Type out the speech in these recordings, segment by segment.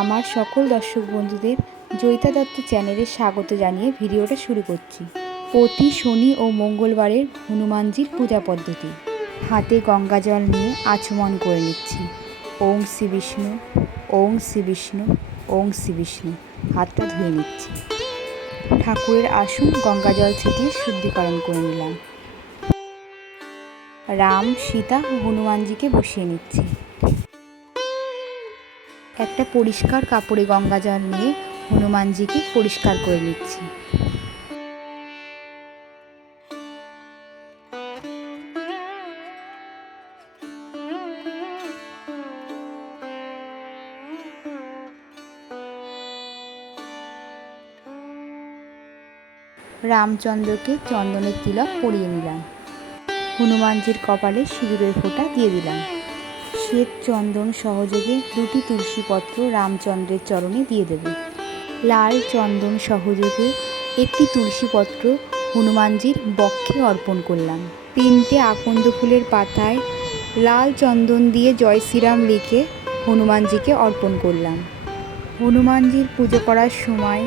আমার সকল দর্শক বন্ধুদের জয়িতা দত্ত চ্যানেলে স্বাগত জানিয়ে ভিডিওটা শুরু করছি। প্রতি শনি ও মঙ্গলবারের হনুমানজির পূজা পদ্ধতি। হাতে গঙ্গা জল নিয়ে আচমন করে নিচ্ছি। ওং শ্রী বিষ্ণু, ওং শ্রী বিষ্ণু, ওং শ্রী বিষ্ণু। হাতটা ধুয়ে নিচ্ছি। ঠাকুরের আসন গঙ্গা জল ছিটিয়ে শুদ্ধিকরণ করে নিলাম। রাম, সীতা ও হনুমানজিকে বসিয়ে নিচ্ছি। একটা পরিষ্কার কাপড়ে গঙ্গা জল নিয়ে হনুমানজিকে পরিষ্কার করে নিচ্ছি। রামচন্দ্রকে চন্দনের তিলক পরিয়ে নিলাম। হনুমানজির কপালে সিঁদুরের ফোঁটা দিয়ে দিলাম। শ্বেত চন্দন সহযোগে 2টি তুলসী পত্র রামচন্দ্রের চরণে দিয়ে দেব। লাল চন্দন সহযোগে 1টি তুলসী পত্র হনুমানজির বক্ষে অর্পণ করলাম। 3টে আকন্দ ফুলের পাতায় লাল চন্দন দিয়ে জয় শ্রীরাম লিখে হনুমানজিকে অর্পণ করলাম। হনুমানজির পুজো করার সময়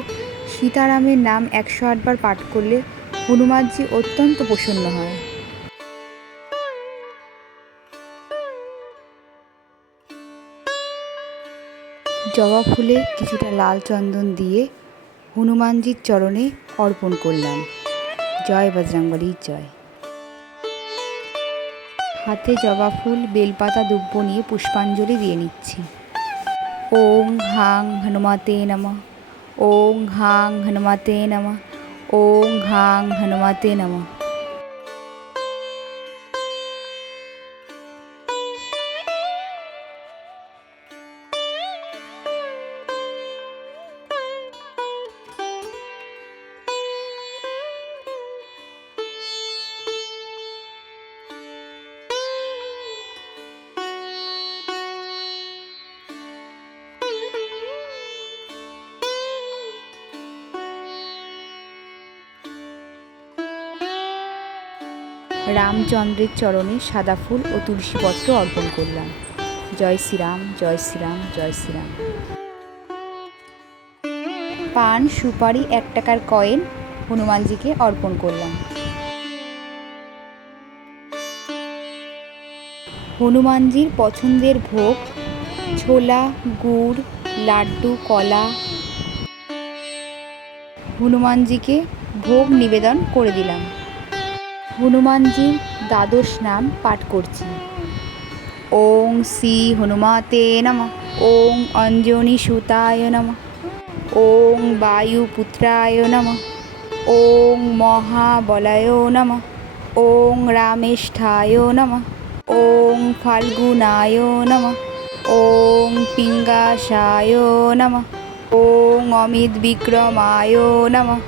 সীতারামের নাম 108 বার পাঠ করলে হনুমানজি অত্যন্ত প্রসন্ন হয়। জবা ফুলে কিছুটা লাল চন্দন দিয়ে হনুমানজির চরণে অর্পণ করলাম। জয় বজরংবলী জয়। হাতে জবা ফুল, বেলপাতা, দুব্ব নিয়ে পুষ্পাঞ্জলি দিয়ে নিচ্ছি। ওং হাং হনুমতে নমঃ, ওং হাং হনুমতে নমঃ, ওং হাং হনুমতে নমঃ। রামচন্দ্রের চরণে সাদা ফুল ও তুলসী পত্র অর্পণ করলাম। জয় শ্রীরাম, জয় শ্রীরাম, জয় শ্রীরাম। পান, সুপারি, 1 টাকার কয়েন হনুমানজিকে অর্পণ করলাম। হনুমানজির পছন্দের ভোগ ছোলা, গুড়, লাড্ডু, কলা হনুমানজিকে ভোগ নিবেদন করে দিলাম। হনুমানজির দ্বাদশ নাম পাঠ করছি। ওং শ্রী হনুমতে নমঃ, ওং অঞ্জনি সুতায় নমঃ, ওং বায়ুপুত্রায় নমঃ, ওং মহাবলায় নমঃ, ওং রামেষ্ঠায় নমঃ, ওং ফাল্গুনায় নমঃ, ওং পিঙ্গাসায় নমঃ, ওং অমিত বিক্রমায় নমঃ,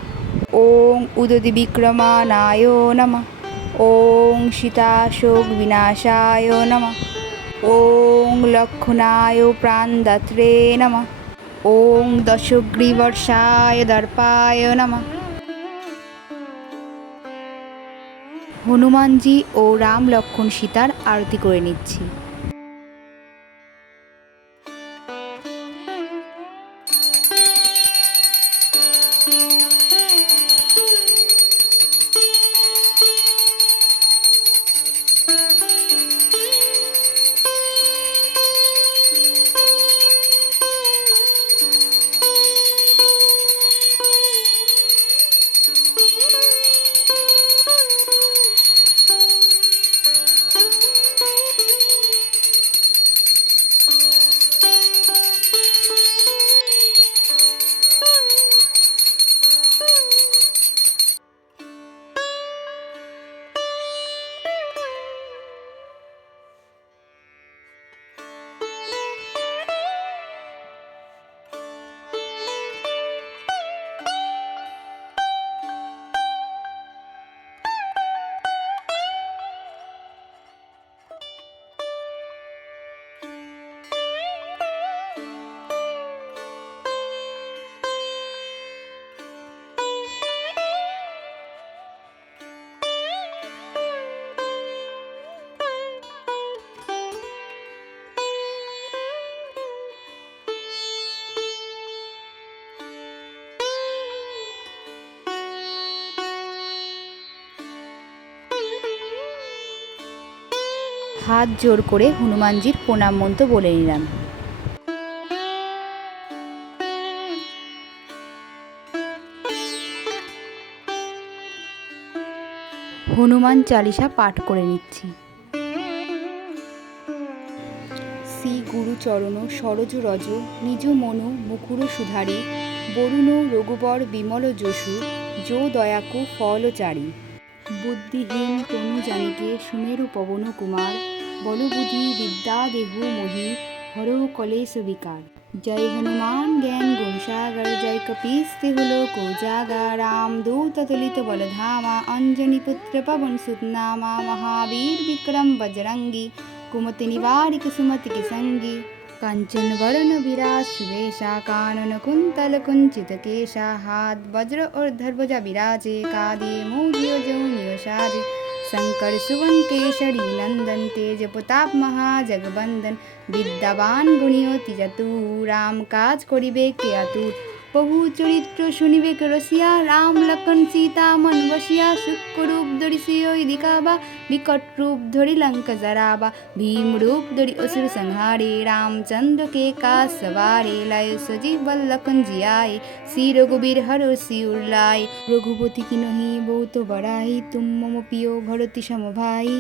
ওং উদতি বিক্রমানায় নমঃ, ওং সীতাশোক বিনাশায় নমঃ, ওং লক্ষণায় প্রাণদাত্রে নমঃ, ওং দশগ্রীবর্ষায় দর্পায় নমঃ। হনুমানজি ও রাম, লক্ষ্মণ, সীতার আরতি করে নিচ্ছি। হাত জোর করে হনুমানজির প্রণাম মন্ত্র বলে নিলাম। হনুমান চালিসা পাঠ করে নিচ্ছি। শ্রী গুরু চরণ সরজ রজ নিজ মনু মুকুর সুধারি বরুণ রঘুবর বিমল যশু যো দয়াকু ফলচারী বুদ্ধিহীন তনু জানিকে সুমেরু পবন কুমার বলবুদ্ধি বিদ্যা দেহু মোহি হরৌ কলেশ বিকার। जय हनुमान ज्ञान गुण सागर जय कपीस तिहु लोक उजागर राम दूत तुलित बल धामा अंजनी पुत्र पवन सुत नामा महावीर विक्रम बजरंगी कुमति निवारिक सुमति के संगी कंचन वरण विराज सुवेशा कानन कुंतल कुंचित केशा हाथ वज्र और धर्वजा विराजे कादे मोजियो जौनियो साजे शंकर सुवन केसरी नंदन तेज प्रताप महाजगबंदन विद्यावान गुणियति चतुर राम काज करिबे के आतुर बहु चरित्र शुनिबे के रसिया राम लखन सीता मन बसिया सूक्ष्म रूप धरि सियोई दिखावा विकट रूप धरि लंका जरावा भीम रूप धरि असुर संहारे रामचंद्र के काज सवारे लाय सजीव लखन जियाए श्री रघुबीर हर सिर लाए रघुपति की नही बहुत बड़ाई तुम मम पियो भरति सम भाई।